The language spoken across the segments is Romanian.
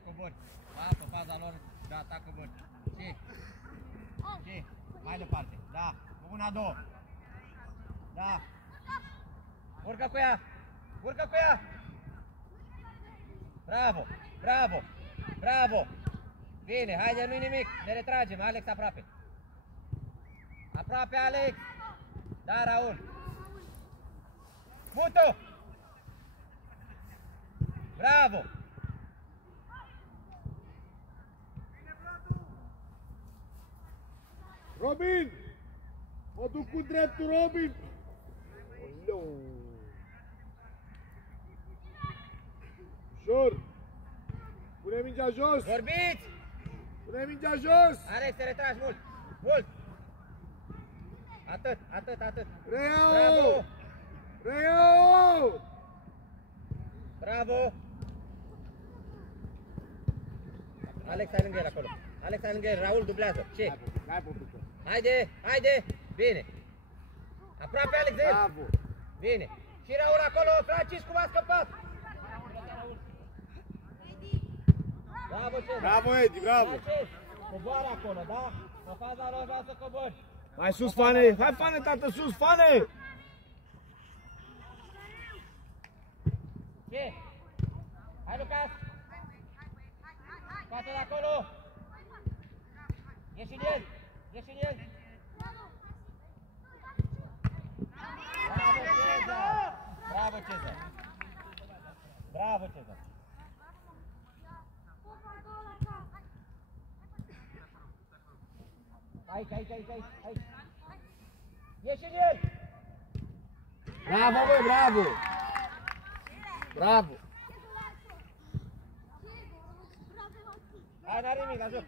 Bine, cobori. Da, pe faza lor de atac cobori. Și, mai departe. Da, una, două. Da. Urcă cu ea. Urcă cu ea. Bravo, bravo, bravo. Bine, haide, nu-i nimic. Ne retragem. Alex aproape. Aproape, Alex. Da, Raul. Mutu. Bravo. Robin! Mă duc cu dreptul, Robin! Ușor! Pune mingea jos! Vorbiți! Pune mingea jos! Alex, te retragi mult! Mult! Atât, atât, atât! Reiau! Reiau! Bravo! Alex, ai lângă el acolo! Alex, ai lângă el! Raul dublează! Ce? Haide, haide! Bine! Aproape, Alex, de el! Bravo! Bine! Și Raul acolo! Francis, cum a scăpat? Bravo, Cezar! Bravo, Edi, bravo! Coboară acolo, da? Pe faza lor vreau să cobori! Mai sus, Fane! Hai, Fane, tată, sus, Fane! Ce? Hai, Lucas! Scoate-l acolo! Ieși în el! Ieși în el! Bravo, Cezar! Bravo, Cezar! Bravo, Cezar! Aici, aici, aici, aici, aici! Ieși în el! Bravo, bă, bravo! Bravo! Hai, n-are nimic, la joc!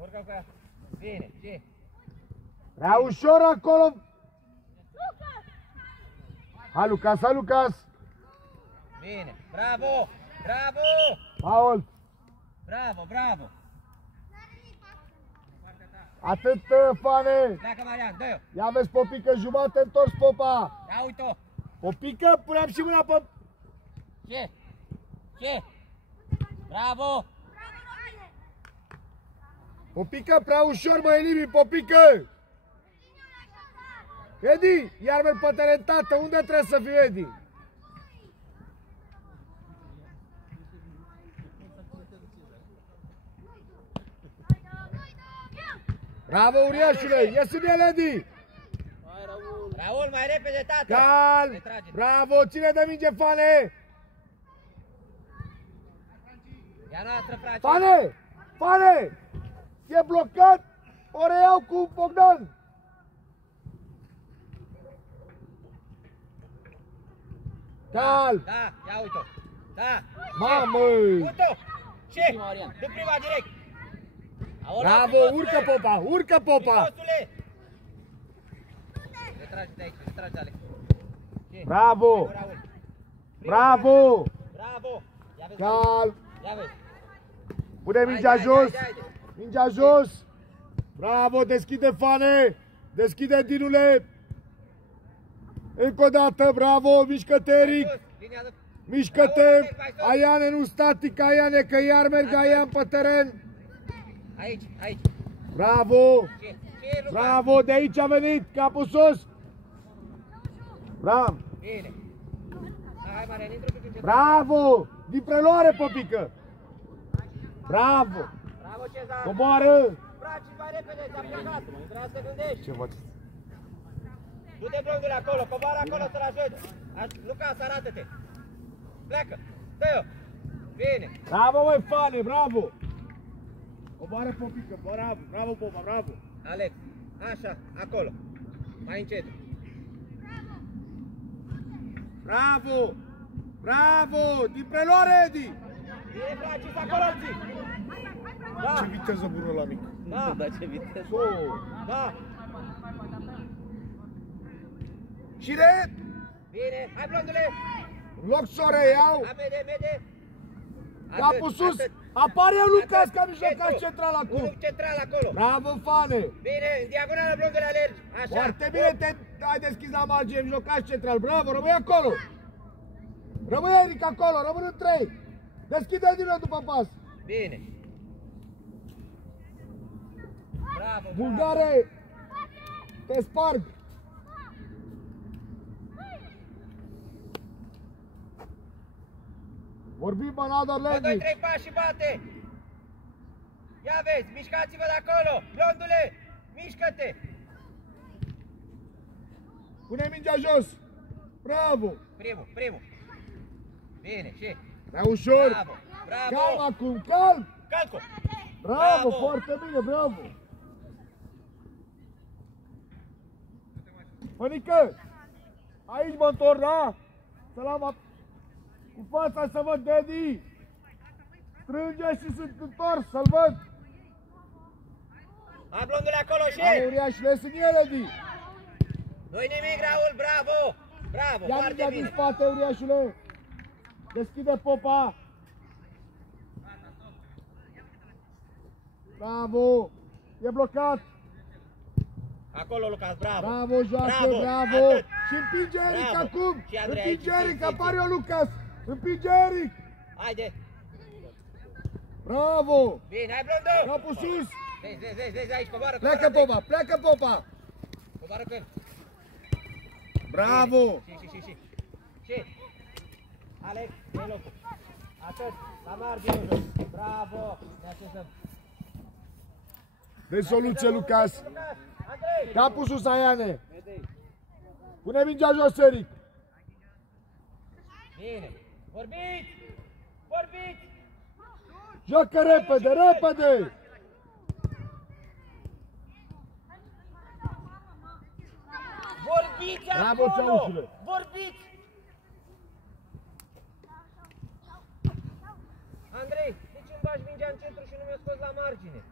Urcă cu ea! Bine, ce? Prea ușor acolo! Hai, Lucas, hai, Lucas! Bine, bravo! Bravo! Paul! Bravo, bravo! Atât, Fane! Pleacă, Marian, dă-i-o! Ia vezi, Popică, jumate întors, Popa! Ia uite-o! Popică, puneam și mâna pe... Ce? Ce? Bravo! Popică, prea ușor, mă elimini, Popică! Edi, iar merg pe teren, tată, unde trebuie să fiu, Edi? Bravo, uriașule, ies în el, Edi! Raul, mai repede, tată! Calm! Bravo, ține de minge, Fane! Ia noastră, frate! Fane! Fane! E blocat! O reiau cu Bogdan! Calm! Da, ia uite-o! Da! Mamă! Uite-o! Ce? Dă prima direct! Bravo, urcă Popa, urcă Popa! Retrage de aici, retrage, Alex! Bravo! Bravo! Bravo! Calm! Ia vezi! Pune mingea jos! Mingea jos! Bravo, deschide, Fane! Deschide, Dinule! Încă o dată, bravo, mișcă-te, Eric! Mișcă-te! Aiane, nu static, Aiane, că iar merg Aian pe teren! Aici, aici! Bravo! Bravo, de aici a venit, capul sus! Bravo! Bine! Hai, Marian, intră pe câte... Bravo! Din preluare, Popică! Bravo! Bravo, Cezar! Coboară! Fraci, mai repede, ți-a plecat! Trebuie să gândești! Ce faci? Du-te blondul acolo, coboară acolo să-l ajut! Lucas, arată-te! Pleacă! Dă-i-o! Bine! Bravo, măi, Fane, bravo! Coboară, Popică, bravo, bravo, Popa, bravo! Alex, așa, acolo! Mai încet! Bravo! Bravo! Din preluare, Edi! Bine, Francis, acolo alții! Da! Ce viteză bună la mic! Da! Da, ce viteză! Da! Cine? Bine, hai blondule! În loc să o reiau! Mede, mede! Capul sus! Apare Lucas ca mijlocaș central acum. Unul central acolo. Bravo, Fane. Bine, în diagonală, blondule, alergi. Așa. Foarte bine, ai deschis la margine, mijlocaș central. Bravo, rămâi acolo. Rămâi, Eric, acolo, rămân în 3. Deschide din nou după pas. Bine. Bravo, Bulgare, te sparg. Vorbim another bravo. 2-3 language. pași și bate. Ia vezi, mișcați-vă de acolo. Blondule, mișcă-te. Pune mingea jos. Bravo. Primul. Bine, și? Mai ușor. Bravo, bravo. Calm acum, calm. Calco. Bravo, foarte bine, bravo. Mănică, aici mă întorc, da? Să-l cu fața să văd Dedi. Strânge și sunt întors, să-l văd. Hai, blondule, acolo și? Hai, uriașule, sunt ele, Di. Nu-i nimic, Raul, bravo. Bravo, Ia foarte mingea din bine. spate, uriașule. Deschide popa. Bravo. E blocat. Acolo, Lucas, bravo. Bravo, joacă, bravo. Atât. Și împinge Eric Bravo. acum. Și Andrei Împinge aici, Eric, zi, zi, apare zi. eu, Lucas. Împinge Eric. Haide. Bravo. Bine, hai, blondul. Capul sus. Vezi, aici, coboară. Pleacă Andrei. popa, pleacă popa. Coboară cu el. Bravo. Și. Alex, e locul. Atât, la margine jos. Bravo. Ne așezăm. Dă soluție, Lucas. Andrei. Capul sus, Aiane. Pune mingea jos, Eric. Bine. Vorbiți. Joacă repede, repede. Vorbiți Bravo, acolo. Țăușule. Vorbiți. Andrei, de ce îmi bagi mingea în centru și nu mi-o scoți la margine?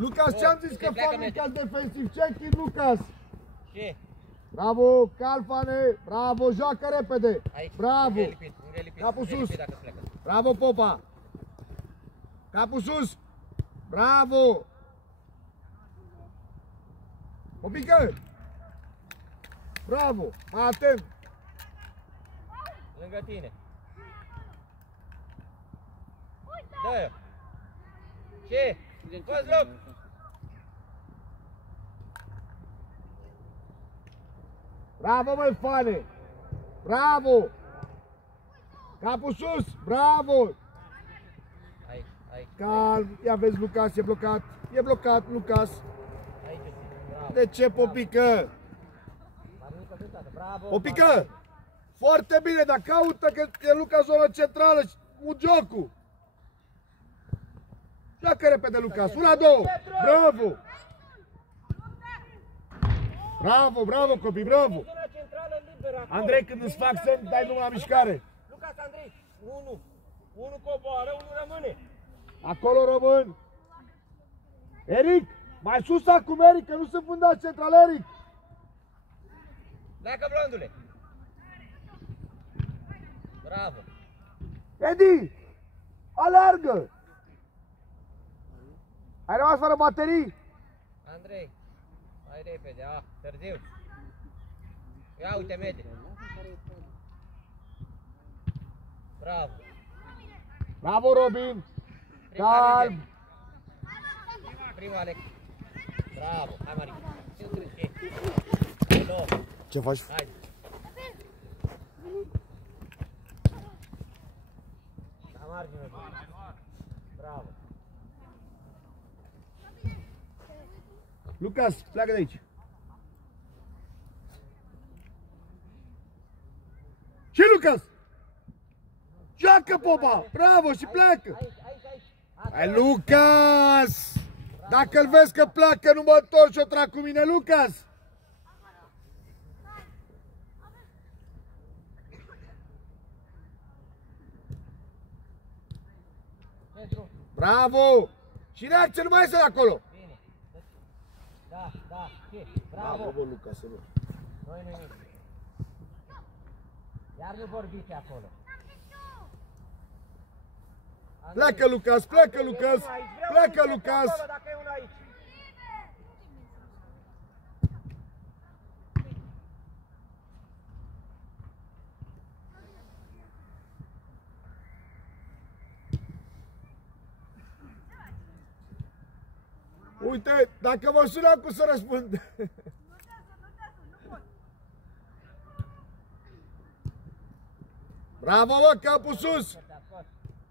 Lucas, ce-am zis că pleacă fac mingea. Lucas defensiv? Check-in, Lucas. Și? Bravo, Calfane. Bravo, joacă repede. Aici. Bravo. Lunghe lipit. Capul sus. Dacă plecă. Bravo, Popa. Capul sus. Bravo. Popică. Bravo. Mai atent. Lângă tine. Dă-i-o. Și? Fă-ți loc. Bravo, măi, Fane. Bravo. Capul sus. Bravo. Aici. Calm. Ia vezi, Lucas, e blocat. E blocat, Lucas. Aici. Bravo. De ce, Popică? Bravo. Popică. Foarte bine, dar caută că e Lucas zonă centrală. Mugiocu. Joacă repede, Lucas. 1-2. Bravo. Bravo, bravo, copii, bravo. Zona centrală liberă acolo. Andrei, când îți fac semn, dai numai la mișcare. Lucas, Andrei. Unul coboară, unul rămâne. Acolo rămân. Eric, mai sus acum, Eric, că nu sunt fundați central, Eric. Pleacă, blondule. Bravo. Edi, alergă. Ai rămas fără baterii? Andrei, mai repede, târziu. Ia uite, mete. Bravo. Bravo, Robin. Calm. Primul, Alex. Bravo. Hai, Mari. Ce faci? Haide. La margine. Bravo. Lucas, pleacă de aici. Și Lucas! Joacă, Popa! Bravo și pleacă! Hai, Lucas! Dacă-l vezi că pleacă, nu mă întorci o trag cu mine, Lucas! Bravo! Și reacție, nu mai iese de acolo! Bine. Da, da, ce? Bravo! Bravo, bă, Luca, să nu. Noi nu nimic. Iar nu vorbiți acolo. Pleacă, Lucas, pleacă, Lucas! Pleacă, Lucas! Dacă e unul aici. Uite, dacă mă sună acum să răspund. Bravo, mă, capul sus!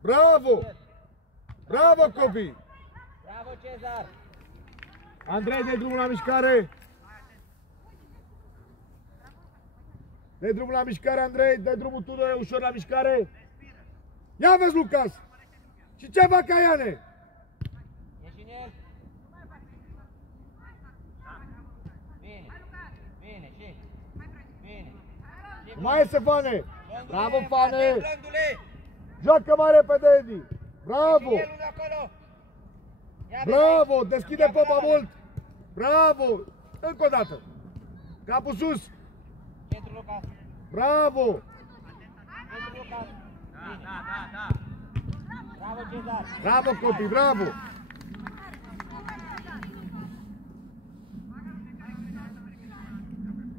Bravo! Bravo, copii! Bravo, Cezar! Andrei, dă drumul la mișcare! Dă drumul la mișcare, Andrei! Dă drumul tu, ușor la mișcare! Ia vezi, Lucas! Și ce fac Aiane? Ieși în el! Bine! Bine, și? Bine! Mai iese, Fane! Bravo, Fane! Blondule! Joacă mai repede, Edi! Bravo! Ieși în el unul acolo! Ia Bravo! bine. Deschide Ia popa bravo. mult! Bravo! Încă o dată! Capul sus! Centru Lucas! Bravo! Centru Lucas! Da! Bravo, Cezar! Bravo, copii, bravo!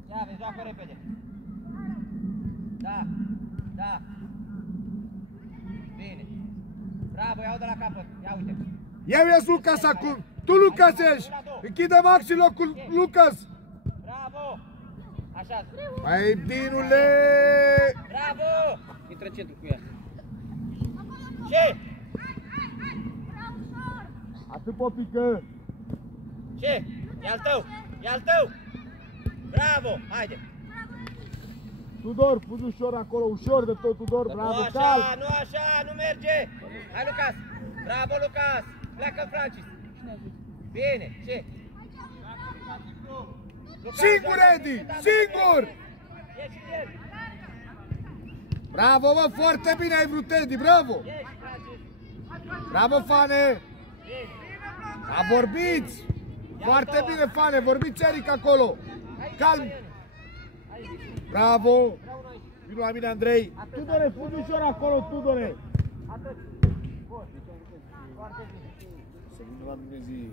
Ia vezi, joacă repede! Da! Da! Bine! Bravo, iau de la capăt! Ia uite! Eu ies Lucas acum! Tu, Lucas, ești! Închide Maxi locul Lucas! Bravo! Așa! Mai Dinule! Bravo! Intră centru cu ea! Ce? Atât, popică! Ce? E al tău! E al tău! Bravo! Haide! Tudor, pune ușor acolo, ușor de tot, Tudor, Nu bravo, așa, calm! nu așa, nu merge! Hai, Lucas! Bravo, Lucas! Pleacă, Francis! Bine, ce? Lucas, Singur, joacă, Edi, da, singur! Ieși în el! Bravo, mă, foarte bine ai vrut, Edi, bravo! Ieși, Francis! Bravo, Fane! Bine! A vorbiți! Foarte bine, Fane, vorbiți, Eric, acolo! Calm! Bravo! Vino la mine, Andrei! Tudore, pune ușor acolo, Tudore! Atât! Bun! Foarte bine! Să vină la mine zi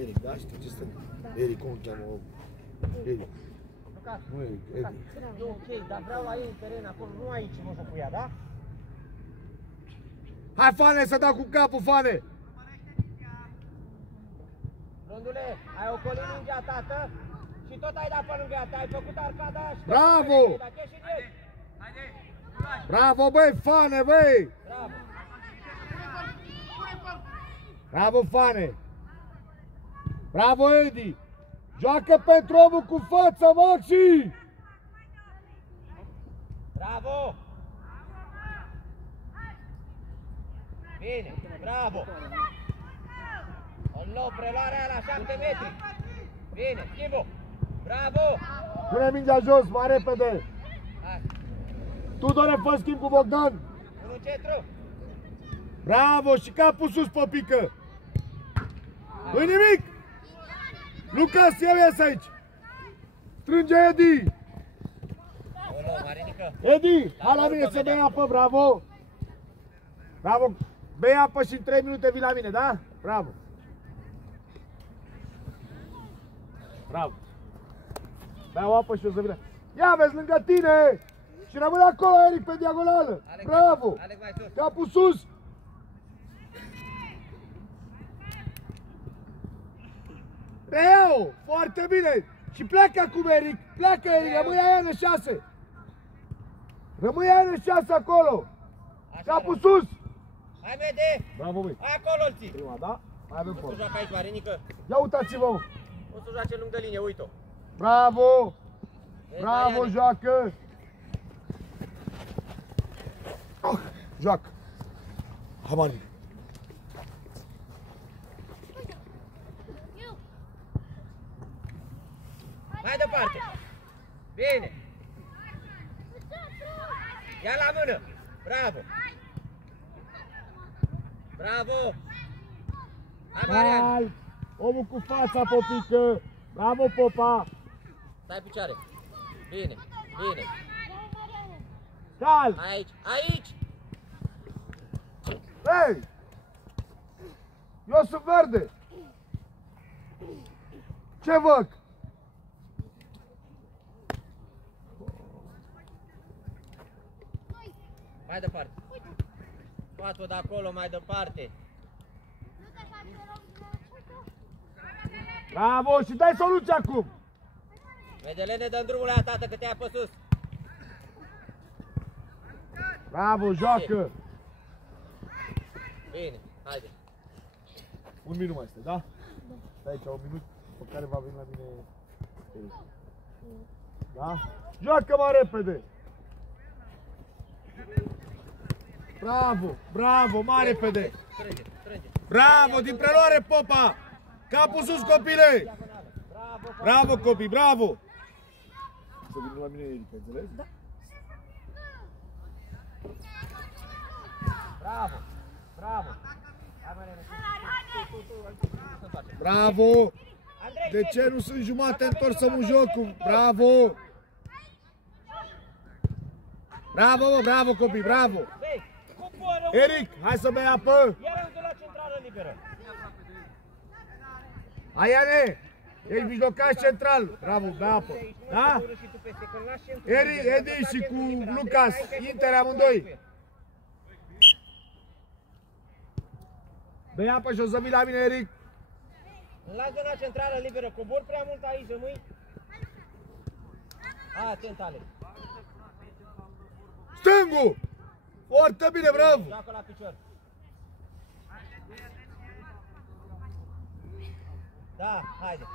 Eric, da? Știi ce stă? Eric, cum îl cheamă? Eric. Lucas! Nu Eric, Lucas, Eric. e ok, dar vreau la ei în teren acolo, nu aici mă joc cu ea, da? Hai, Fane, să dau cu capul, Fane! Rândule, ai ocolit mingea, tată? Și tot ai dat pe lângă ea, te-ai făcut arcada și... Bravo! Ieși în el! Bravo, băi, Fane, băi! Bravo! Bravo, Fane! Bravo, Edi! Joacă pentru omul cu față, Maxi! Bravo! Bine, bravo! O luă preluarea la 7 metri! Bine, schimbul! Bravo! Pune mingea jos, mai repede! Hai, Tudore, fă schimb cu Bogdan! unul centru! Bravo, și capul sus, popică! Nu nimic! Lucas, eu ies aici! Strânge Edi! O luă, Marinică! Edi, hai la mine să bei apă, bravo! Bravo! Bei apă și în 3 minute vii la mine, da? Bravo! Bravo! Beau apă și o să vină. Ia vezi lângă tine! Și rămâne acolo, Eric, pe diagonală! Bravo! Aleg mai sus! Capul sus! Reiau! Foarte bine! Și pleacă acum, Eric! Pleacă, Eric! Rămâi aia în 6! Rămâi aia în 6 acolo! Așa, Capul rău. sus! Hai, vede! Bravo, băi! Hai acolo, îl ții! Prima, da? Mai avem O să formă. joacă aici, Marinică! Ia uitați-vă! O să joace lângă linie, uite-o! Bravo! Vezi, Bravo, Mariane? joacă! Joacă! Hai, Mari! Mai departe! Bine! Ia la mână! Bravo! Bravo! Hai, Marian! Calm! Omul cu fața, Popică! Bravo, Popa! Stai în picioare! Bine, bine! Calm! Aici, aici! Hei! Eu sunt verde! Ce văd? Mai departe! Scoate-o de acolo, mai departe! Bravo! Și dai soluția acum! Medelene, dă-mi drumul la tată, că te-ai pe sus! Bravo, joacă! Bine, haide! Un minut mai este, da? Stai aici, un minut, pe care va veni la mine... Da? Joacă mai repede! Bravo, bravo, mai repede! Strânge, strânge! Bravo, din preluare, Popa! Capul sus, copile! Bravo! Bravo, copii, bravo! Să vină la mine, Erica, înțelegi? Da. Bravo! Bravo! Hai, Mariane! Bravo! Andrei, De ce nu sunt jumate întorsăm jocul? Bravo! Bravo, mă, bravo, copii, bravo! Bei, coboră! Eric, hai să bei apă! Ia unde la centrală liberă! Aiane, ești mijlocaș central. Bravo, bea apă. Da? Edi și cu Lucas, Inter amândoi. Bei apă și o să vii la mine, Eric. La zona centrală liberă, cobor prea mult aici, rămâi. Atent, Alex. Stângul! Foarte bine, bravo! Joacă la picior. Da, haide.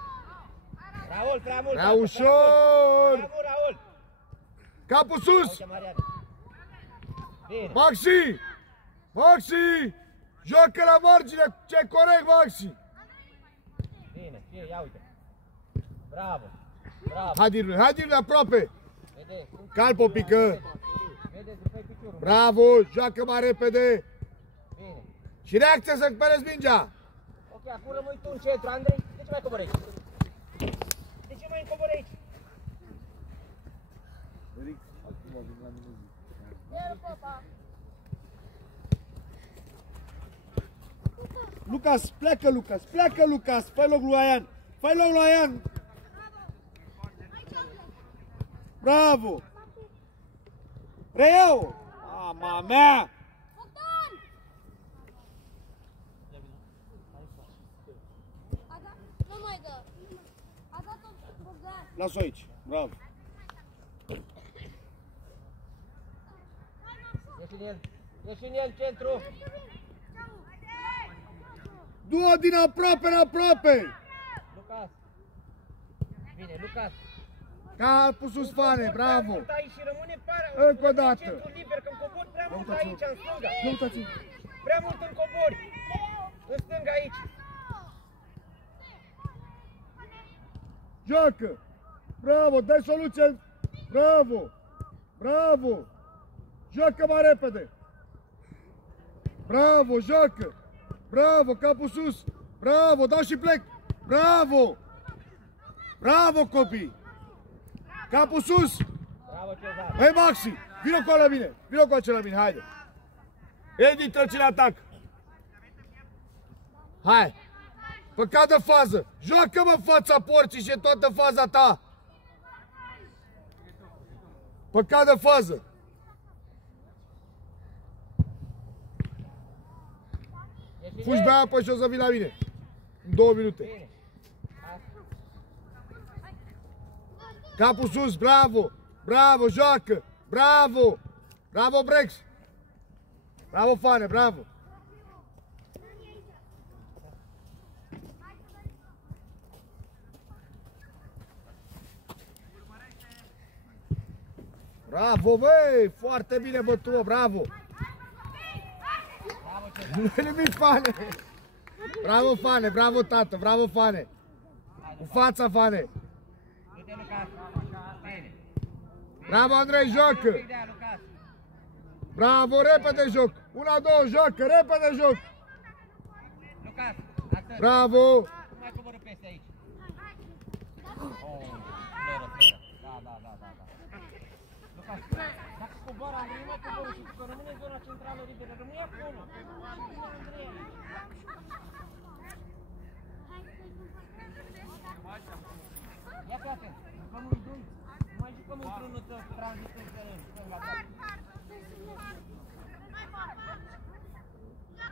Raul, prea mult. Prea ușor! Prea mult, Raul. Capul sus! Uite, Mariane. Bine. Maxi! Maxi! Joacă la margine, ce corect, Maxi! Bine, fie, ia uite. Bravo. Bravo. Hai din aproape! Vede. Cal, Popică! Vede, pe piciorul. Bravo! Joacă mai repede! Bine. Și reacție să pereți mingea! Ok, acum rămâi tu în centru, Andrei. De ce mai cobori aici? De ce mai cobori aici? Eric, acum vin la mine. Iar, Popa. Lucas, pleacă Lucas, pleacă Lucas, fai loc lui Aian, fai loc lui Aian. Bravo! Reiau! Mama mea! Nu mai dă. A dat-o Bogdan. Las-o aici, bravo. Ieși în el. Ieși în el, centru. Du-o din aproape în aproape! Lucas. Bine, Lucas. Capul sus, Fane, bravo! Mult aici și rămâne Încă o dată. centru liber, când cobori prea mult aici, în stânga. Uitați-vă! Prea mult în cobori. În stânga aici. Joacă! Bravo, dai soluție! Bravo! Bravo! Joacă mai repede! Bravo, joacă! Bravo, capul sus! Bravo, dau și plec! Bravo! Bravo, copii! Capul sus! Bravo, Cezar. Hei, Maxi! Vino cu la mine! Vino cu la mine, haide! Edi, trece în atac! Hai! Păcat de fază! Joacă-mă în fața porții și e toată faza ta! Păcat de fază! Fugi pe apă și o să vii la mine! În 2 minute! Bine. Capul sus, bravo! Bravo, joacă! Bravo! Bravo, Brex! Bravo, Fane, bravo! Bravo, băi! Foarte bine bătut, mă, bravo! Nu-i nimic, Fane! Bravo, Fane, bravo, tată, bravo, Fane! Cu fața, Fane! Du-te, Lucas. Bine. Bravo, Andrei, joacă! Ideea, Lucas. Bravo, repede joc! 1, 2, joacă, repede joc! Bravo! Nu mai coboră peste aici. Oh, floră. Da. Lucas, dacă coboară Andrei, mai coboră și că rămâne în zona centrală liberă, rămâne acolo. Andrei. Ia fi atent, jucăm în doi. Nu mai jucăm într-unul să tranzităm stânga.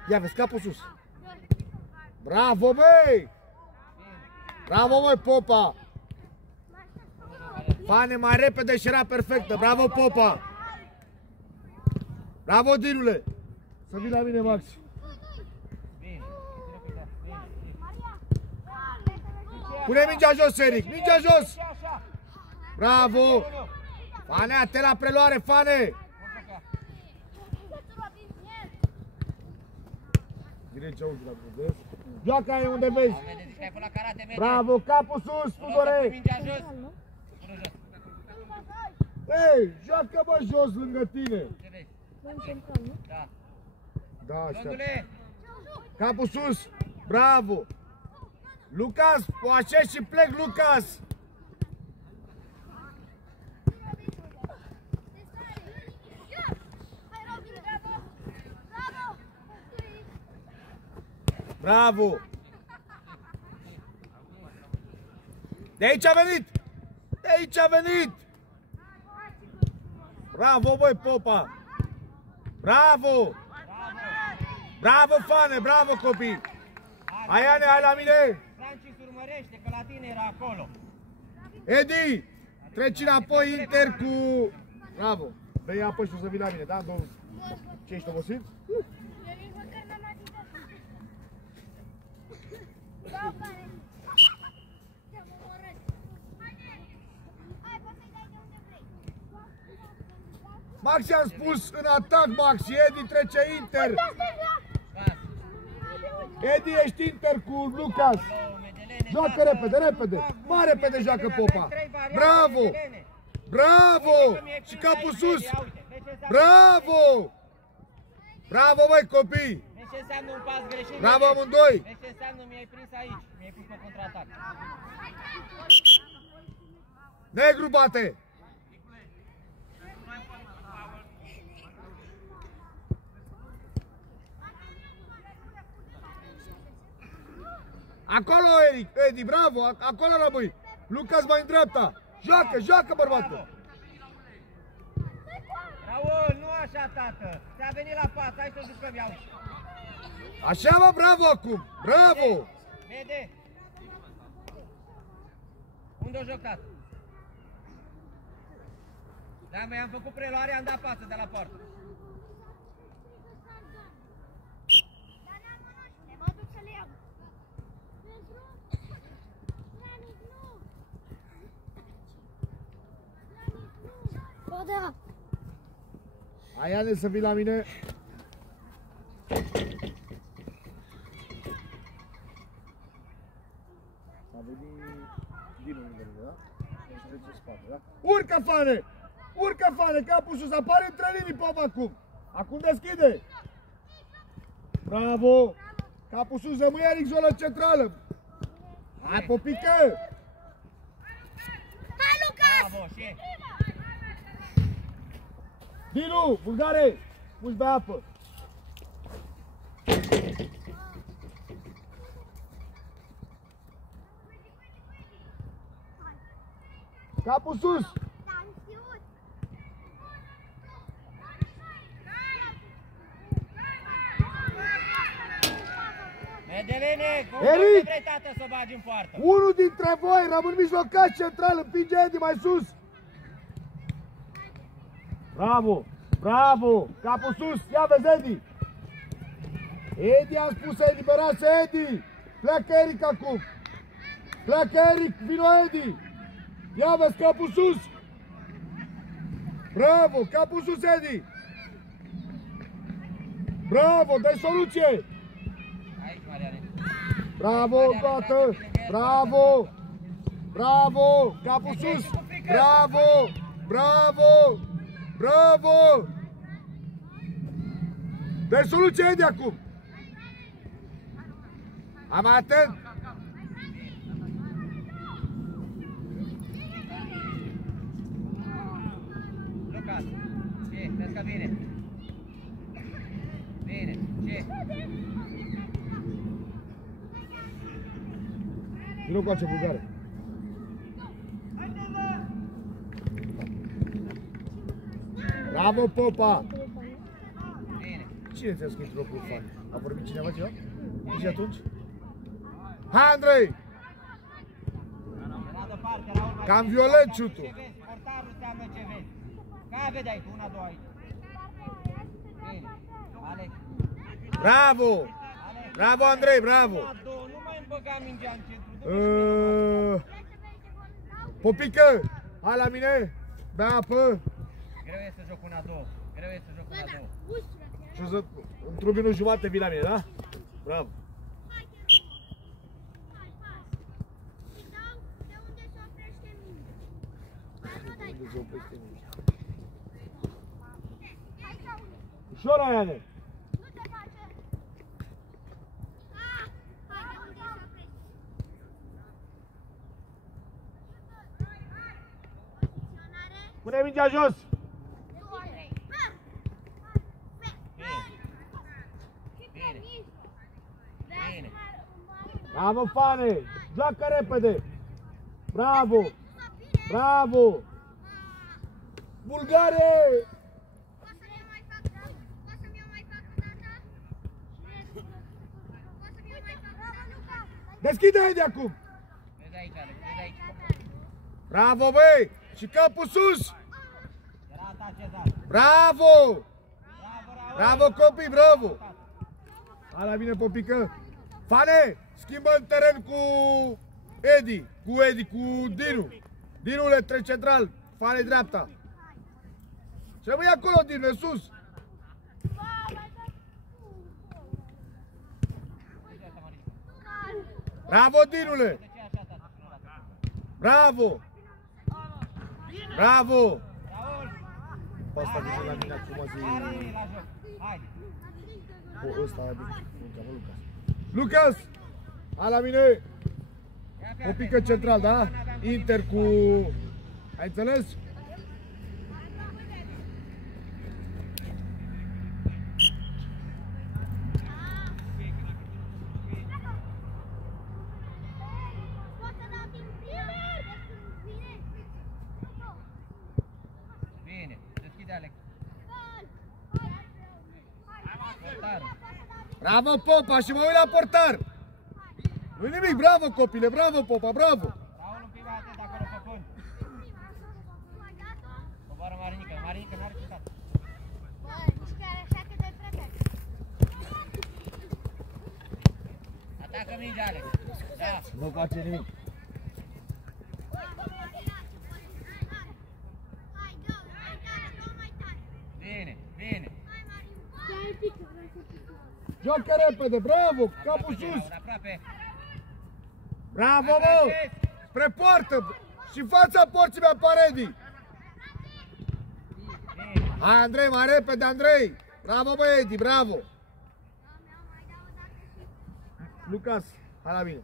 Ia vezi, capul sus. Bravo, băi! Bravo, băi, Popa! Fane mai repede și era perfectă. Bravo, Popa! Bravo, Dinule! Să vii la mine, Maxi. Pune mingea jos, Eric! Mingea jos! Bravo! Fane, te la preluare, Fane! Direct ce auzi la București. Joacă e unde vezi. Bravo, capul sus, Tudore. Ei, joacă bă jos lângă tine. Da, așa. Capul sus. Bravo. Lucas, o așezi și plec, Lucas. Bravo! De aici a venit! De aici a venit! Bravo, băi, Popa! Bravo! Bravo, Fane! Bravo, copii! Hai, Ane, hai la mine! Francis urmărește, că la tine era acolo. Edi! Treci înapoi, Inter cu... Bravo! Bei apă și o să vii la mine, da? Domnul? Ce, ești obosit? Maxi, am spus în atac, Maxi, Edi trece Inter. Edi, ești Inter cu Lucas. Joacă repede, repede. Mai repede joacă Popa. Bravo! Bravo! Și capul sus. Bravo! Bravo, băi, copii! Vezi ce înseamnă un pas greșit? Bravo amândoi! Vezi ce înseamnă mi-ai prins aici, mi-ai pus pe contraatac. Negru bate! Acolo, Eric, Edi, bravo, acolo rămâi. Lucas mai în dreapta. Joacă, joacă, bărbatul. Raul, nu așa, tată. Ți-a venit la pas, hai să jucăm, ia uite. Așa, mă, bravo acum. Bravo. Vede. Unde o joc, tată? Da, mai am făcut preluare, am dat pasă de la poartă. Hai, Ane, să vii la mine. S-a venit din lângă mine, da? Și trece în spate, da? Urcă, Fane! Urcă, Fane, capul sus, apare între linii, Popa, acum! Acum deschide! Bravo! Capul sus, rămâi, Eric, zonă centrală! Hai, Popică! Hai, Lucas! Bravo, și... Dinu, Bulgare, puși pe apă. Capul sus. Medelene, cum Eric! vrei, tată, să o bagi în poartă? Unul dintre voi rămân mijlocaș central, împinge Edi mai sus. Bravo, bravo, capul sus, ia vezi Edi. Edi, am spus să eliberase Edi. Pleacă Eric acum. Pleacă Eric, vino Edi. Ia vezi capul sus. Bravo, capul sus Edi. Bravo, dai soluție. Aici, Mariane. Bravo, toată! Bravo! Bravo! Capul sus! Bravo! Bravo! Bravo! Dă-i soluție, Edi, acum! Am atent! Lucas, ce? Vezi că vine. Bine, ce? Vino cu acea bulgare. Bravo, Popa! Bine. Cine ți-a scris locul fan? A vorbit cineva ceva? Nici atunci? Hai, Andrei! La departe, Raul, mai Cam bine. violent șutul. Ce vezi? Portarul înseamnă ce vezi. Ca vedeai tu, una, două aici. Bine. Alex. Bravo! Alex. Bravo, Andrei, bravo! Una, două, nu mai îmi băga mingea în centru. Popică! Hai la mine! Bea apă! Greu e să joc una, două. Greu e să joc una, două. Și o să, într-un minut jumate vii la mine, da? Bravo! Ușor, Aiane! Pune mingea jos! Bine. Bravo, Fane! Joacă repede! Bravo! Bravo! Bulgare! Deschide-i de acum! Vezi aici, Alex, vezi aici. Bravo, băi! Și capul sus! Era ta, Cezar. Bravo! Bravo, Raul. Bravo, copii, bravo! Hai la mine, Popică! Fane, schimbă în teren cu Edi, cu Dinu. Dinule, trece central, Fane dreapta. Și rămâi acolo, Dinu, în sus. Bravo, Dinule! De ce așa, tata? Bravo! Bravo! Raul, Pe asta vine la mine acum are zi... la joc. Haide. Pe ăsta, nu Lucas! Hai la mine! O pică central, da? Inter cu... Ai înțeles? Bine, deschide, Alex. Portarul. Bravo, Popa! Și mă uit la portar! Nu nimic, bravo, copile, bravo, Popa, bravo! Raul, un pic mai atent acolo pe pân. Coboară Marinică. Marinică n-are țitat. Atacă mingea, Alex. Da. Nu face nimic. Bine, bine. Joacă repede, bravo! Capul Aproape, sus! Raul, aproape. Bravo, mă! Spre poartă! Și în fața porții mi apare Edi! Bine. Hai, Andrei, mai repede, Andrei! Bravo, bă, Edi, bravo! Lucas, hai la mine!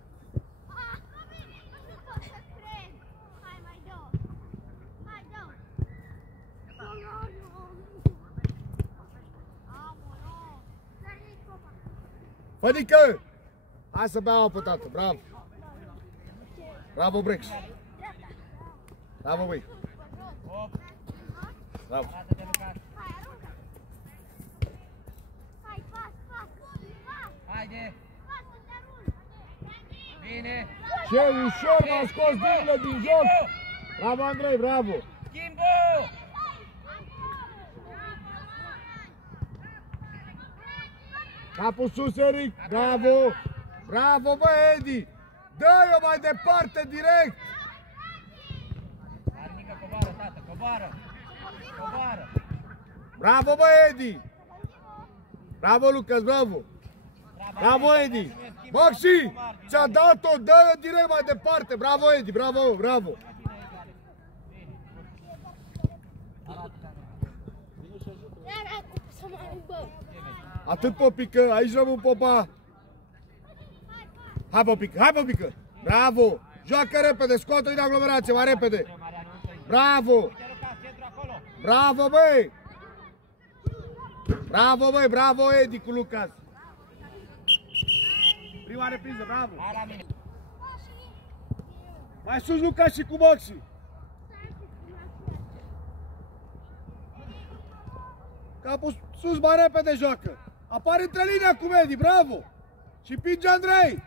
Fănică! Hai să beau apă, tată, bravo! Bravo, Brex! Bravo, băi! Hop. Bravo! Arată-te, Lucas. Haide. Bine. Ce ușor m-a scos Dinule din joc! Bravo, Andrei, bravo! Schimbu! Capul sus, Eric! Bravo! Bravo, bă, Edi! Dă-i-o mai departe, direct! Marinică, coboară, tată, coboară. Coboară. Bravo, bă, Edi! Bravo, Lucas, bravo! Bravo, Edi! Maxi! Ți-a dat-o, dă-o direct mai departe! Bravo, Edi, bravo, bravo! Atât, Popică, aici rămân, Popa! Hai Popică, hai Popică! Bravo! Joacă repede, scoate-o din aglomerație, mai repede! Bravo! Bravo, băi! Bravo, băi, bravo, Edi cu Lucas! Prima repriză, bravo! Mai sus, Lucas, și cu Moxi! Capul sus, mai repede joacă! Apare între linie acum, Edi, bravo! Și pinge Andrei!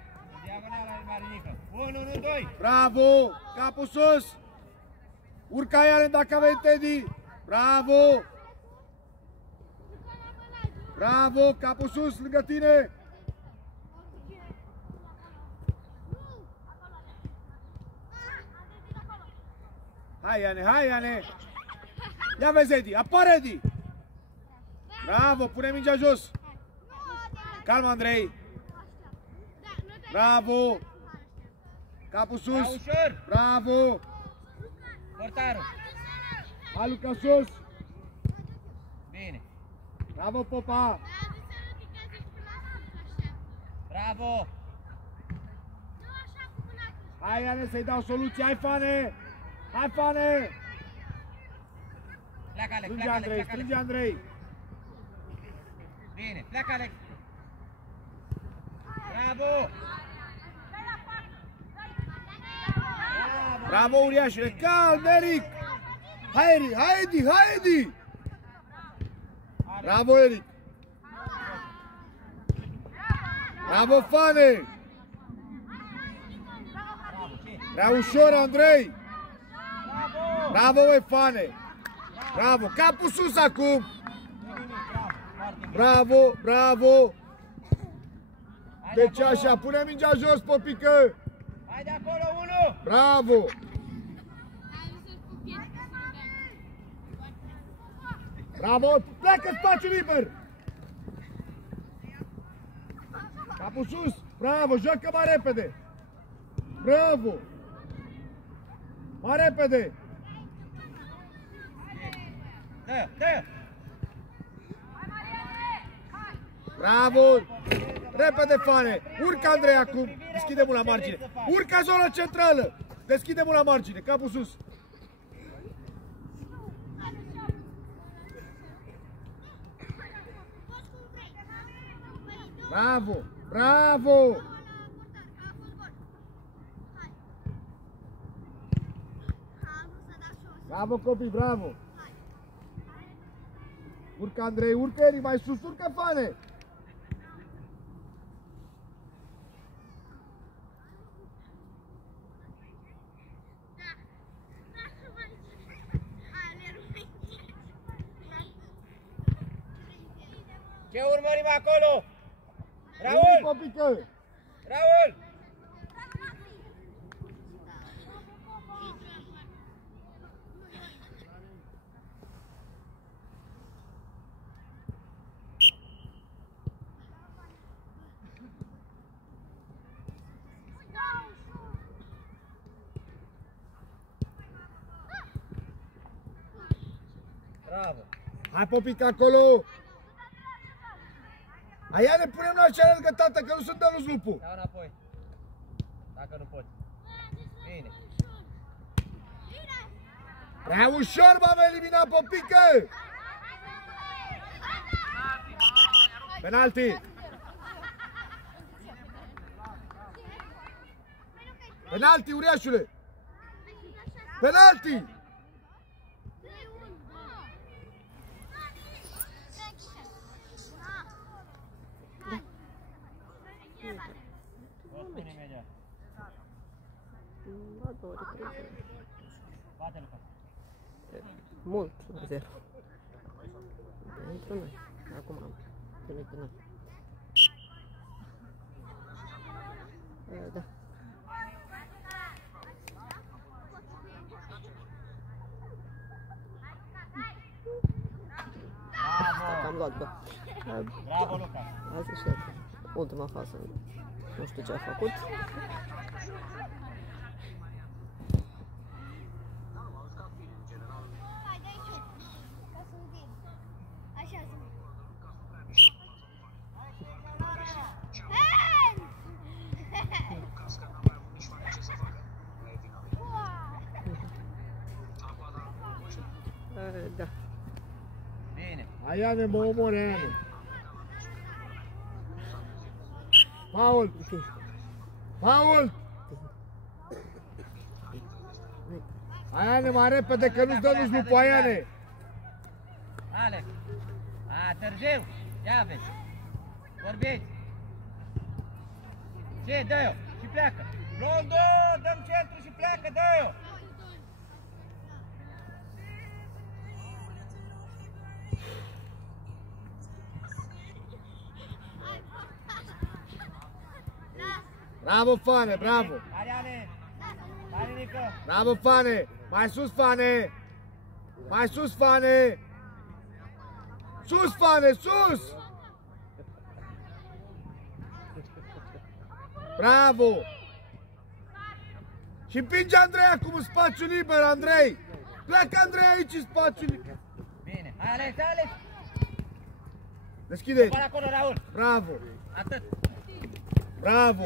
Bravo! Capul sus! Urca Iane dacă aveți Teddy! Bravo! Bravo! Capul sus, lângă tine! Hai Iane, hai Iane! Ia vezi Edi, apare Edi! Bravo, pune mingea jos! Calma Andrei! Bravo! Capul sus! Bravo! Portarul! Hai Luca sus! Bine! Bravo Popa! Bravo! Hai Iane să-i dau soluții, hai Fane! Hai Fane! Pleacă Alex, Strânge pleacă Andrei, Alex, strânge Andrei! Bine, pleacă Alex! Bravo! Bravo uriașule, calm Eric! Hai Eric, hai Edi, hai Edi! Bravo Eric! Bravo Fane! Prea ușor Andrei! Bravo băi Fane! Bravo, capul sus acum! Bravo, bravo! Deci așa, pune mingea jos, Popică! Hai de acolo, unul! Bravo! Bravo, pleacă spațiu liber! Capul sus, bravo, joacă mai repede! Bravo! Mai repede! Dă-i, dă-i! Bravo! Repede, Fane! Urcă Andrei acum! Deschide mult la margine! Urcă zona centrală! Deschide mult la margine! Capul sus! Bravo! Bravo! Bravo copii, bravo! Urcă Andrei, urcă Eric, mai sus, urcă Fane! Ce urmărim acolo? Raul! Popică! Raul! Bravo! Hai Popică acolo! Aia ne punem la cealaltă tată, că nu sunt de luz lupul! Dau înapoi. Dacă nu poți. Bine. Prea ușor m-am eliminat Popică! Penalti! Penalti, uriașule! Penalti! O spune imediat. Da, două reprize. Bate-l pe. Mult, 0. Pentru noi. Acum am venit pe noi. Da. Bravo! Am luat, bă. Bravo, Luca! Azi și dat. Ultima fază. Nu știu ce a făcut. Da. Bine. Aiane, mă omori, Aiane. Paul! Paul! Aiane, mai repede, că nu-ți dă nici lupul, Aiane! Alex. Târziu. Ia vezi. Vorbiți. Ce? Dă-o. Și pleacă. Rondo, dăm centru și pleacă, dă-o. Bravo, Fane, bravo! Ariane. Hai, Nică. Bravo, Fane! Mai sus, Fane! Mai sus, Fane! Sus, Fane, sus! Bravo! Și împinge Andrei acum în spațiu liber, Andrei! Pleacă Andrei aici în spațiu liber! Bine. Hai, Alex, Alex. Deschide! Până acolo, Raul. Bravo! Atât. Bravo!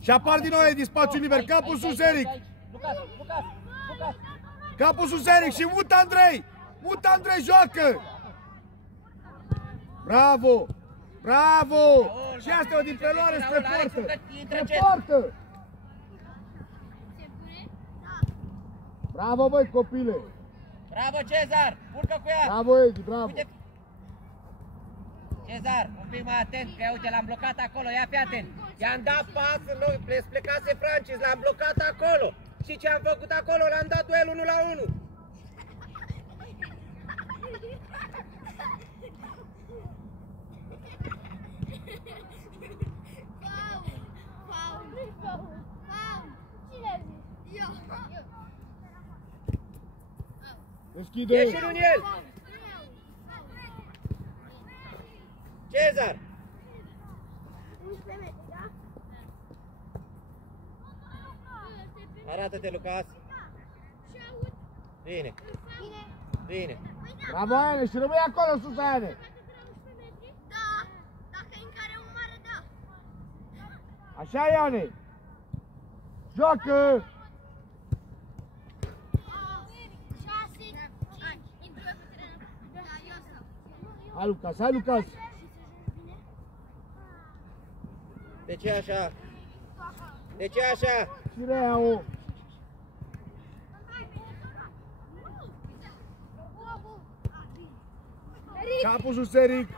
Și apar din nou din spațiu liber, capul sus, Eric! Lucas, Lucas, Lucas. Capul sus, Eric, și mută Andrei! Mută Andrei, joacă! Bravo! Bravo! Și asta e o din preluare spre poartă! Spre poartă! Bravo, băi, copile! Bravo, Cezar! Urcă cu ea! Bravo, Edi, bravo! Uite. Cezar, un pic mai atent, că uite, l-am blocat acolo, ia fi atent! I-am dat pas, plecase Francis, l-am blocat acolo! Și ce am făcut acolo? L-am dat duel 1 la 1! Deschide! Ieși în el! Cezar! Arată-te, Lucas! Bine! Bine! Bravo, Aiane, și rămâi acolo sus, Aiane! Da, dacă e în care un mare, da. Așa, Aiane! Joacă! 6 ani. Intră pe teren. Da, eu stau. Hai, Lucas, hai, Lucas! De ce așa? De ce așa? Și rea-o! Capul sus, Eric!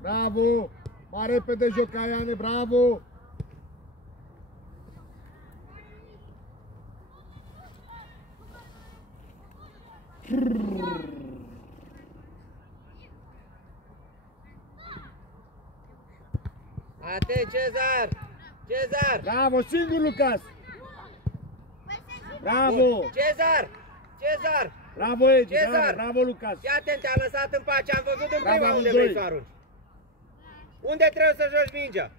Bravo! Mai repede joc, Aiane, bravo! Atent, Cezar! Cezar! Bravo, singur, Lucas! Bravo! Cezar! Cezar! Bravo, Edi, Cezar! bravo, bravo, Lucas! Fii atent, te-am lăsat în pace, am văzut în Bravo, prima unde amândoi. vrei să arunci. Unde trebuie să joci mingea?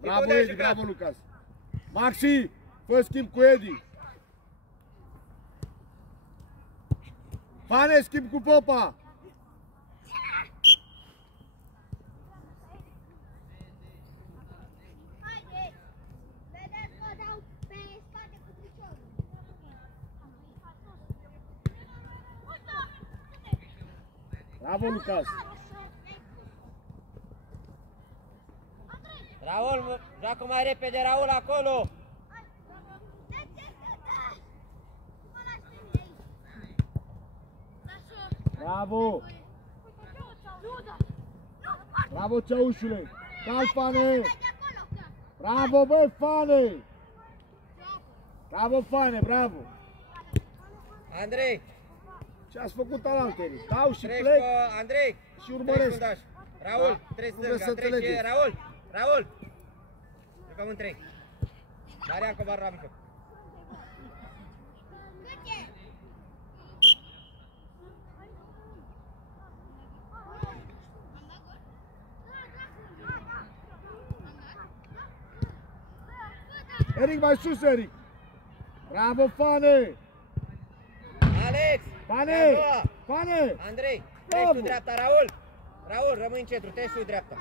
Bravo, unde ai Edi, jucat? bravo, Lucas! Maxi, fă schimb cu Edi! Fane, schimb cu Popa! Haide! Vedeți că dau pe spate cu piciorul. Bravo, Lucas! Raul, joacă mai repede, Raul, acolo! Bravo! Bravo, Ceaușule! Dai, Fane! Bravo, bă, Fane! Bravo, Fane, bravo! Andrei, Ce-ați făcut alaltării? Dau și treci plec pe Andrei! și urmăresc. Treci, Raul, Da, treci nu vreți stânga, să treci, înțelegeți. Raul! Raul! Jucăm în 3. Marian Cobar la mijloc. Eric, mai sus, Eric! Bravo, Fane! Alex! Fane! E a doua. Fane! Andrei, Bravo! treci tu dreapta, Raul! Raul, rămâi în centru, treci tu dreapta.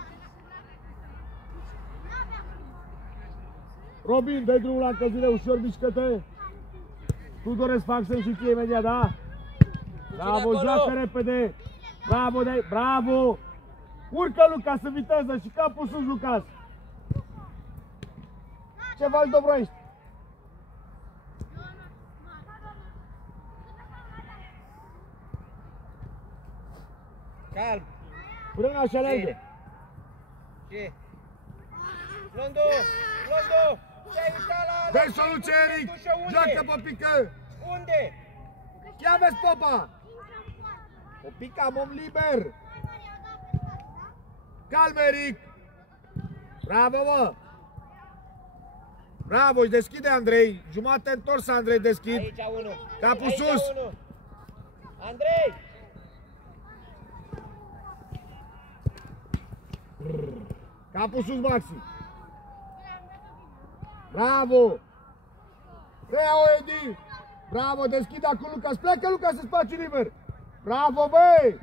Robin, dă-i drumul la încălzire, ușor, mișcă-te. Tu doresc fac să-mi și ție imediat, da? Bravo, joacă repede. Bravo, bravo. Urcă, Lucas, în viteză și capul sus, Lucas. Ce faci, Dobroiești? Calm. Frâna și alerge. Ce? Blondu! Blondu! Ce-ai uitat la... Dă-i soluție, Eric. Joacă, Popică. Unde? Ia vezi, Popa. Popica, am om liber. Calm, Eric. Bravo, mă. Bravo, își deschide Andrei. Jumate întors, Andrei, deschid. Aici unul. Capul Aici sus. Unul. Andrei! Capul sus, Maxi. Bravo. Rea-o, Edi. Bravo, deschide acum, Lucas. Pleacă, Lucas, în spațiu liber. Bravo, băi.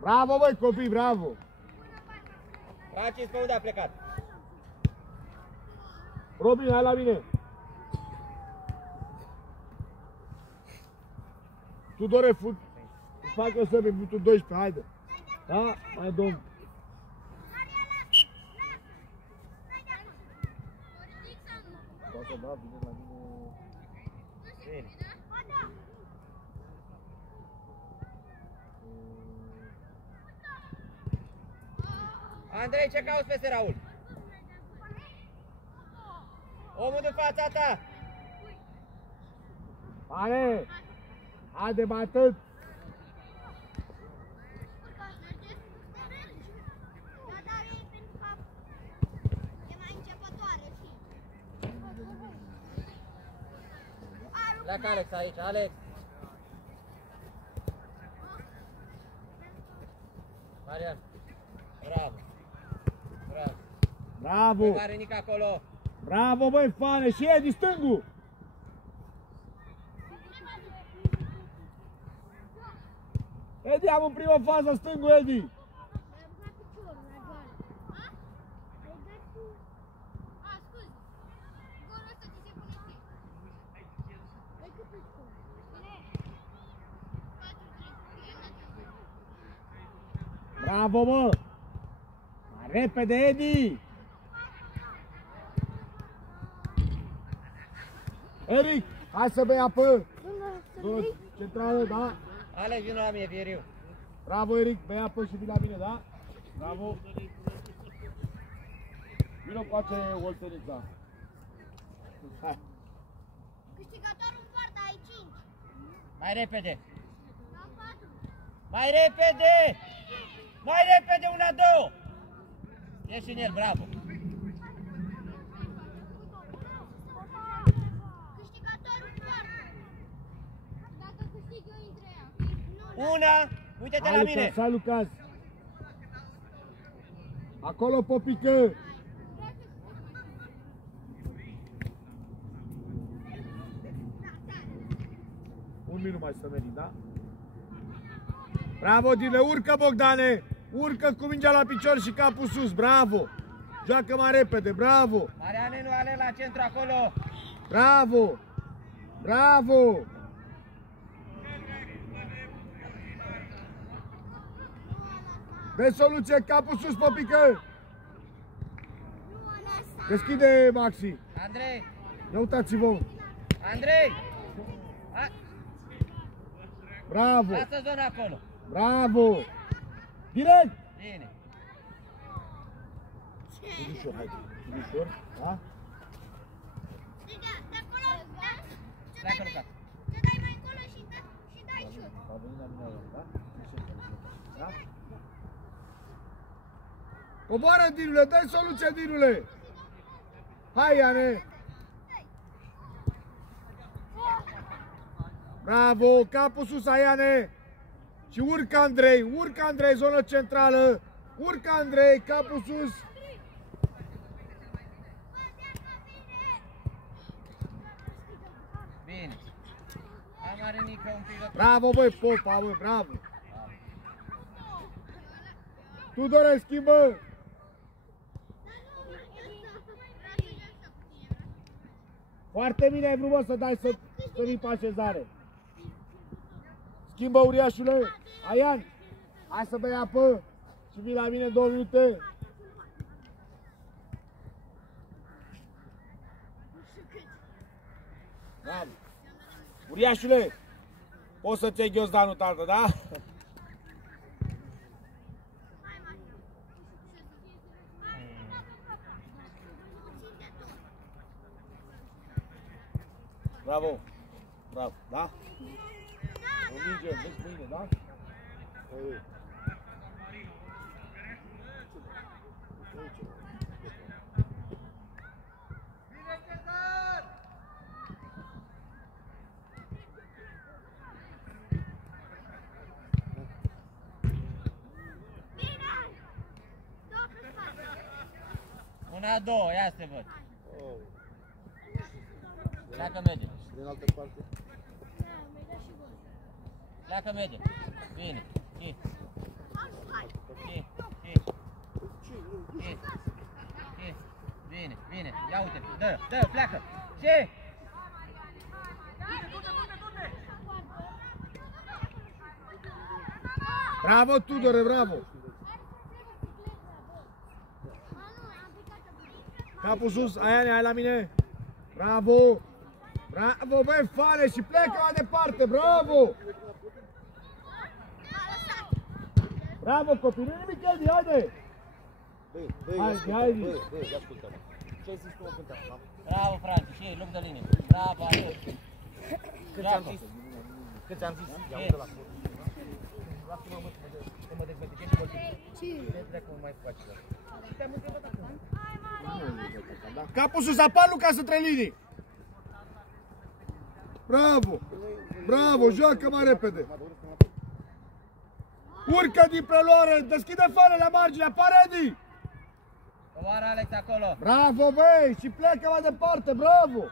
Bravo, băi, copii, bravo. Racis, pe unde a plecat? Robin, hai la mine. Tudore, facă să mi minutul 12, haide. Da? Hai, domn. Poate da, vine la mine. Bine. Andrei, ce cauți peste Raul? Omul de fața ta! Pare! Haide, mai atât! Pleacă Alex aici, Alex! Marian! Bravo! Bravo! Bravo! Mare Nic acolo! Bravo, băi, Fane! Și Edi, stângul! Edi, am în prima fază stângul, Edi! Bravo, bă! Mai repede, Edi! Eric, hai să bei apă! Zonă centrală, da? Alex, vină la mine, Vieriu! Bravo, Eric, bei apă și vii la mine, da? Bravo! Vino cu acea Oltenița! Hai! Câștigătorul în poartă, ai 5. Mai repede! La 4. Mai repede! Mai repede, una, două! Ieși în el, bravo! Câștigătorul în poartă. Dacă câștig eu, intră ea. Una! Uite-te la Hai, mine! Lucas, hai, Lucas! Acolo, Popică! Un minut mai să mergi, da? Bravo, Dile, urcă, Bogdane! Urcă cu mingea la picior și capul sus, bravo! Joacă mai repede, bravo! Mariane, nu ale la centru acolo! Bravo! Bravo! Dă soluție, capul sus, Popică! Deschide, Maxi! Andrei! Ia uitați-vă! Andrei! Bravo! Lasă zona acolo! Bravo! Direct! Bine! Ușor, haide, ușor, da? De acolo, da? Pleacă, Lucas! Te dai mai încolo și dai șut. Va veni la mine ăla, da? Da? Coboară, Dinule, dă-i soluție, Dinule! Hai, Iane! Bravo, capul sus, Iane! Și urcă, Andrei, zonă centrală! Urcă, Andrei, capul sus! Bine! Am Marinică un pic. Bravo, băi, Popa, băi, bravo! Tudore, schimbă! Foarte bine, e frumos să dai să vii pe așezare. Schimbă, uriașule. Aian, hai să bei apă și vii la mine 2 minute. Bravo. Uriașule, poți să-ți iei ghiozdanul tată, da? Bravo! Bravo, da? Învinge, vezi mâine, da? Ei. Una, două, ia să te văd. Pleacă medie. Din altă parte. Pleacă medie. Bine. Chi. Bine, bine. Ia uite, dă, pleacă. Ce? Bravo, Tudore, bravo! Capul sus, Aiane, hai la mine! Bravo! Bravo, băi, Fane, și plecă mai departe, bravo! Bravo, copii, nu nimic, Edi, haide! Haide, ascultă-mă. Ce ai zis tu, mă, cânta? Bravo, Franci, și ei, loc de linie. Bravo, atât. Câți am zis? Câți am zis? Ia uite la furt. Lasă-mă, mă, să mă dezmătăcești și mă zic. Ce dracu mai faci? Te-am întrebat acum. Capul sus, apar Lucas între linii! Bravo! Bravo, joacă mai repede! Urcă din preluare, deschide Fane la margine, apare Edi! Coboară Alex acolo. Bravo, băi, și plecă mai departe, bravo!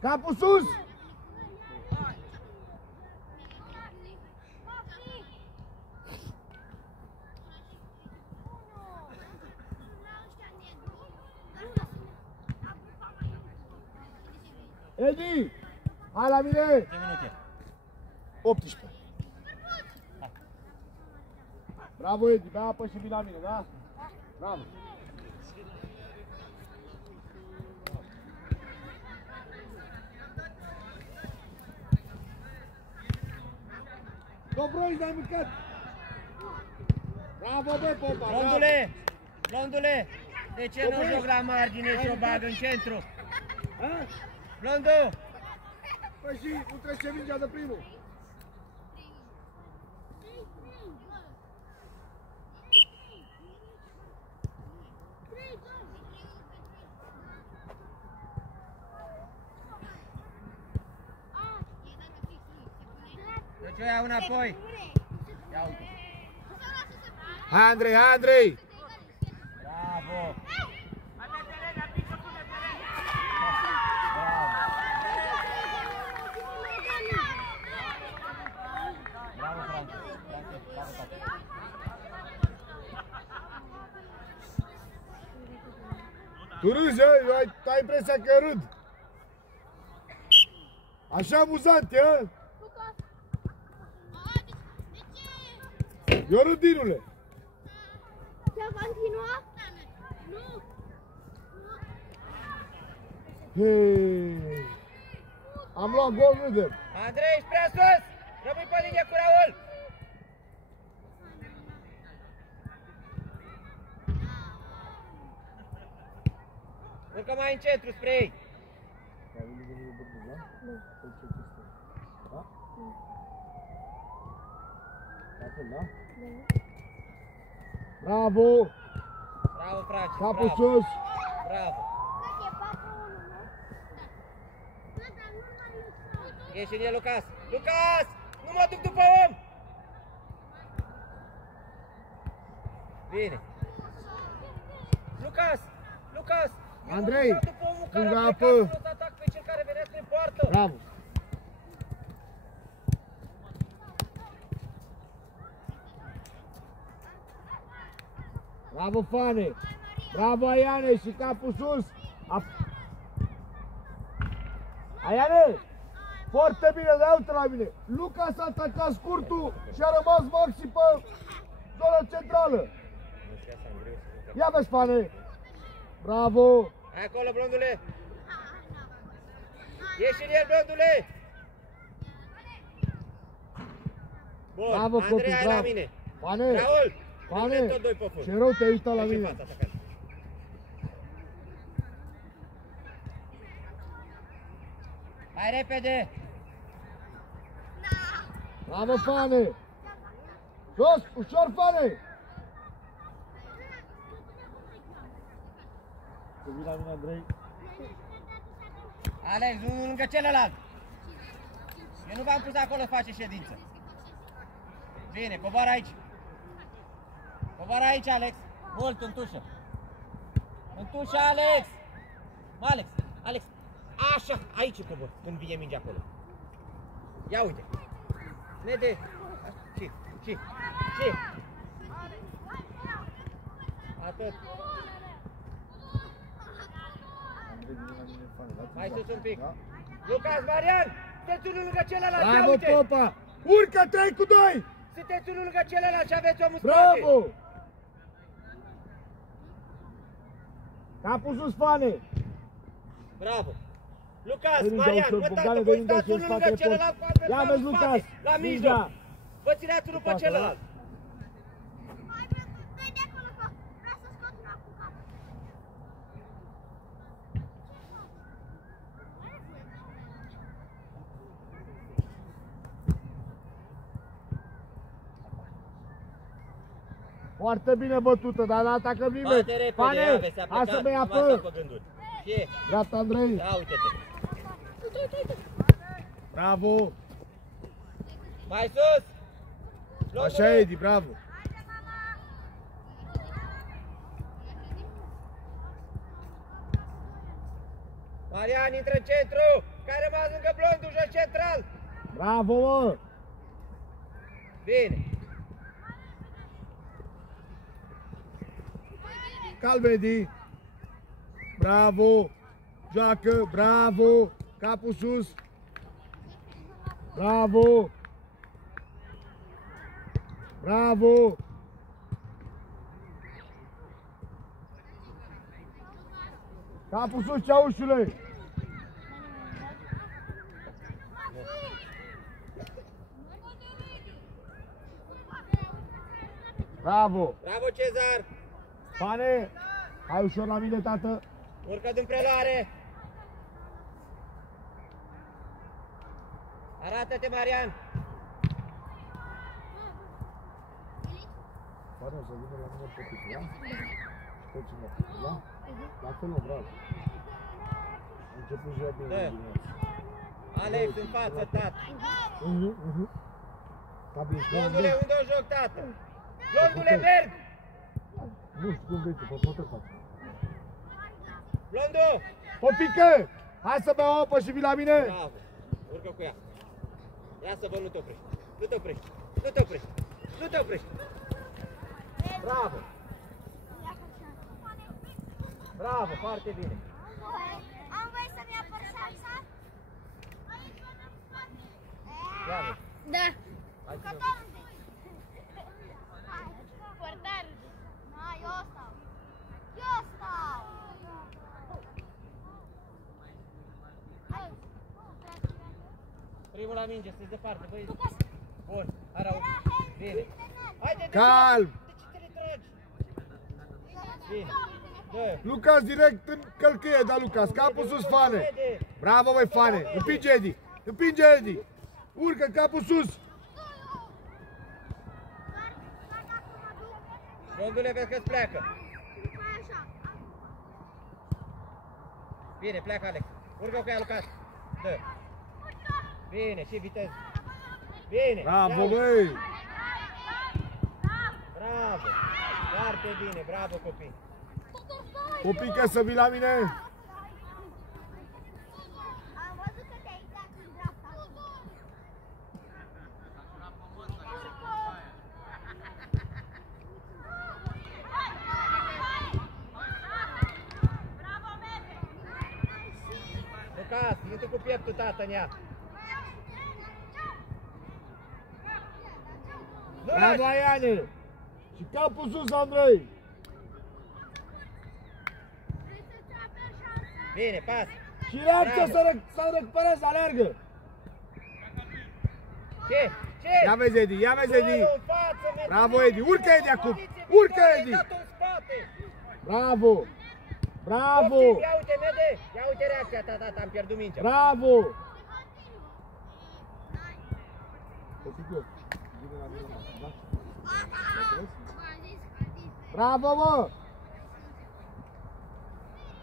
Capul sus! Edi, hai la mine! 10 minute. 18. Bravo, Edi, bea apă și vii la mine, da? Bravo! Dobroici, n-ai mâncat! Bravo, bă, Popa! Blondule, de ce nu joc la margine și o bag în centru? Ha? Blondu! Păi și nu trece mingea de primul. Deci o iau înapoi. Ia uite. Hai, Andrei, hai, Andrei! Bravo! Bravo, Franci. Tu râzi, tu ai impresia că râd. Așa amuzant, e? Eu râd, Dinule. Se continua? Nu. Hei. Am luat gol, râdem. Andrei, ești prea sus! Rămâi pe linie cu Raul! Urcă mai în centru spre ei! Bravo! Bravo, Franci! Capul Bravo! sus! Bravo! Ieși în el, Lucas! Lucas! Nu mă duc după om! Bine! Lucas! Lucas! Andrei, Eu mă duc după omul care lângă a apă. plecat să atac pe cel care venea spre poartă! Bravo! Bravo, Fane! Bravo, Aiane, și capul sus! Aiane! Foarte bine, de uite la mine. Luca s-a atacat scurtul și a rămas Maxi pe zona centrală. Ia vezi, Fane. Bravo. Hai acolo, blondule. Ieși în el, blondule. Bun, Bravo, Andrei, copii, hai bravo. la mine. Fane. Raul, Fane. tot doi pe fund. Ce rău te-ai uitat la Hai și în mine. fața, atacat. Hai repede. Bravo, Fane. Jos, ușor, Fane. Să vii la mine, Andrei. Alex, unul lângă celălalt. Eu nu v-am pus acolo, face ședință. Bine, coboară aici. Coboară aici, Alex. Mult, în tușă. În tușă, Alex. Alex, Alex. Așa, aici cobor, când vine mingea acolo. Ia uite. Nede. Și. Atât. Mai sus un pic. Lucas, Marian, sunteți unul lângă celălalt, ia Bravo, uite. Popa. Urcă 3 cu 2. Sunteți unul lângă celălalt și aveți omul spate. Bravo. Capul sus, Fane. Bravo. Lucas, Veni, Marian, Dăuțor, bă, Bogdane, tată, veni, voi stați Dăuțor, unul lângă spatele celălalt cu post. adversarul Ia vezi, în Lucas, spate, la mingea. mijloc. Vă țineați unul pe Spate, celălalt. Dă-i de acolo, că vreau să scot una cu capul. Foarte bine bătută, dar la atacă nimeni. Bate repede, Fane, ia vezi, s-a hai să mă ia plecat, numai pe. pe gânduri. Ce? Gata, Andrei. Ia uite-te. Bravo. Mai sus! Așa, Edi, bravo. Marian, intră în centru! Care a rămas lângă blondul, jos central! Bravo, mă. Bine! Calm, Edi. Bravo. Joacă, bravo. Capul sus. Bravo. Bravo. Capul sus, Ceaușule. Bravo. Bravo, Cezar! Fane, hai ușor la mine, tată. Urcă din preluare! Arată-te, Marian! Fane, să vină la mine pe ia? Toți-mă, ia? La fel, mă, bravo. A început și bine Da. dimineața. Alex, în față, tată! Tabii, Blondule, unde o joc, tată? Blondule, merg! nu știu cum vezi, pe poate fac. Blondu! Popică! Hai să beau apă și vii la mine! Bravo! Urcă cu ea! Ia să văd, nu te oprești! Nu te oprești! Nu te oprești! Nu te oprești! Bravo! Bravo, foarte bine! Am voie să-mi apăr șansa? Ia vezi. Da. Hai să Portar. Da, eu stau. Eu stau. Primul la minge, sunteți departe, băi. Bun, arău. Bine. Haide, Calm! de ce te retragi? Bine. Dă. Lucas direct în călcâie, da, Lucas, capul sus, Fane! Bravo, băi, Fane! Împinge, Edi! Împinge, Edi! Urcă, capul sus! Blondule, vezi că-ți pleacă. Bine, pleacă, Alex. Urcă cu ea, Lucas. Dă. Bine, și viteză. Bine. Bravo, ia-o. băi! Bravo. Foarte bine, bravo, copii. Popică, să vii la mine! Am văzut că te-ai dat în dreapta. Lucas, Du-te cu pieptul, tată, în ea. Bravo, Aiane! Și capul sus, Andrei! Bine, pas. Și reacția să recupereze, alergă! Ce? Ce? Ia vezi, Edi, ia vezi, Edi! Golul în față, merge. Bravo, Edi, urcă, Edi, acum! Poziție, Urcă, victorie, Edi! dat-o în spate. Bravo! Bravo! Poftim, ia uite, vede? Ia uite reacția ta, tata, am pierdut mingea. Bravo! Bravo, mă!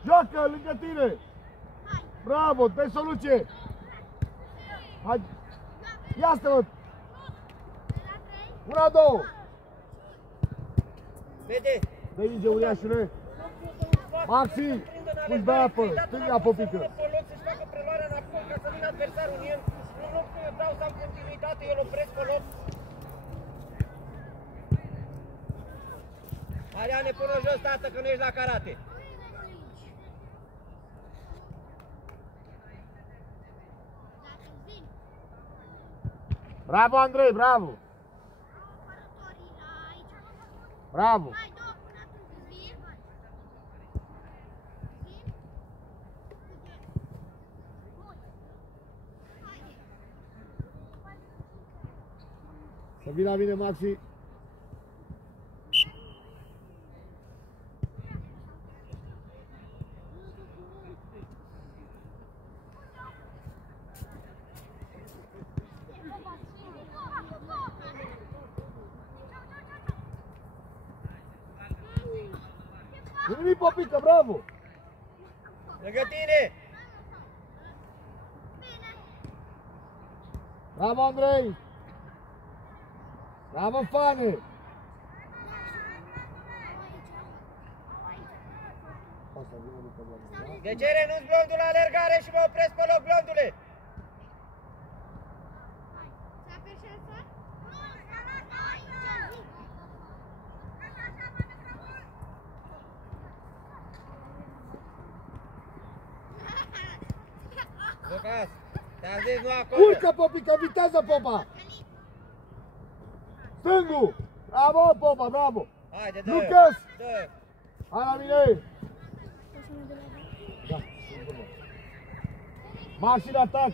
Joacă lângă tine! Bravo, dă soluție! Hai! Ia-ți-te, mă! 1-2! Vede? Dă minge, uriașule! Maxi! Puși pe apă, stânga, popică! Să-și facă preluarea înapoi ca să vină adversarul în el. În loc că eu dau să am continuitate, eu îl opresc pe loc. Mariane, pune-o jos, tată, că nu ești la karate. Bravo, Andrei, bravo! Bravo! Să vină la mine, Maxi! Nu nimic, Popică, bravo! Lângă tine! Bravo, Andrei! Bravo, Fane! De ce renunți, blondul, la alergare și mă opresc pe loc, blondule? Lucas, te-am zis nu acolo. Urcă, Popică, vitează, Popa! Stângul! Bravo, Popa, bravo! Haide, dă! Lucas! Dă! Hai la mine! Da, Maxi în atac!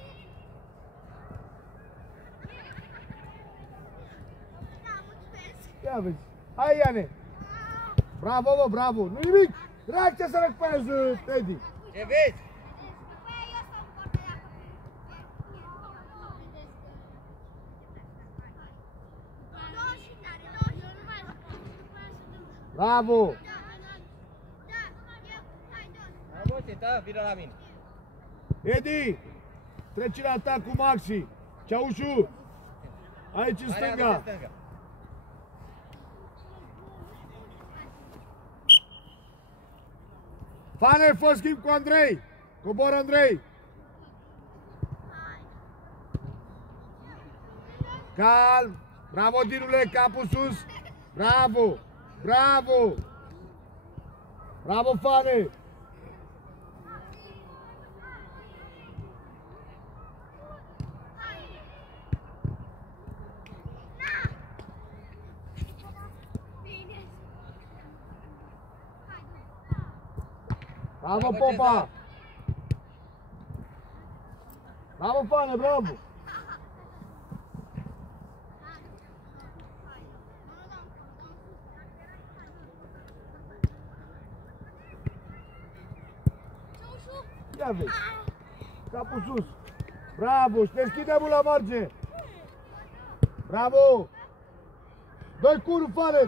Ia vezi! Hai, Iane! Bravo, bă, bravo! Nu nimic! Reacția să recupereze, Teddy! Ce vezi? Bravo! Am obosit, da? Vină la mine. Edi! Treci în atac cu Maxi! Ceaușu! Aici în Hai, stânga! în stânga. Fane, fă schimb cu Andrei! Cobor Andrei! Calm! Bravo, Dinule, capul sus! Bravo! Bravo! Bravo, Fane! Bravo, Popa! Bravo, Fane, bravo! Ia vezi! Capul sus! Bravo! Și deschide mult la margine! Bravo! Doi curul, Fane!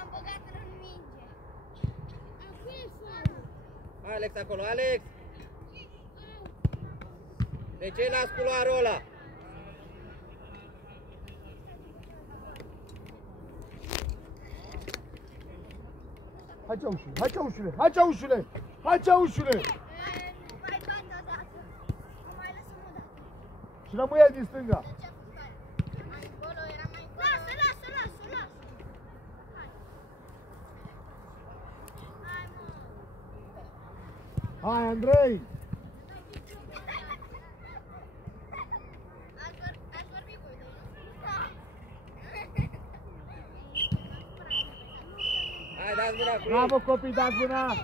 Am băgat în minge. Alex acolo, Alex! De ce las culoarul ăla? Hai, Ceaușule! Hai, Ceaușule! Hai, Ceaușule! Hai, Ceaușule! Mai bani odată. Nu mai lăsăm odată. Și rămâie din stânga! Acolo era mai încolo. Lasă, lasă! Hai. Hai, mă. Hai, Andrei! Ați vorbit cu ei, Hai, dați mâna cu ei. Bravo copii, dați mâna!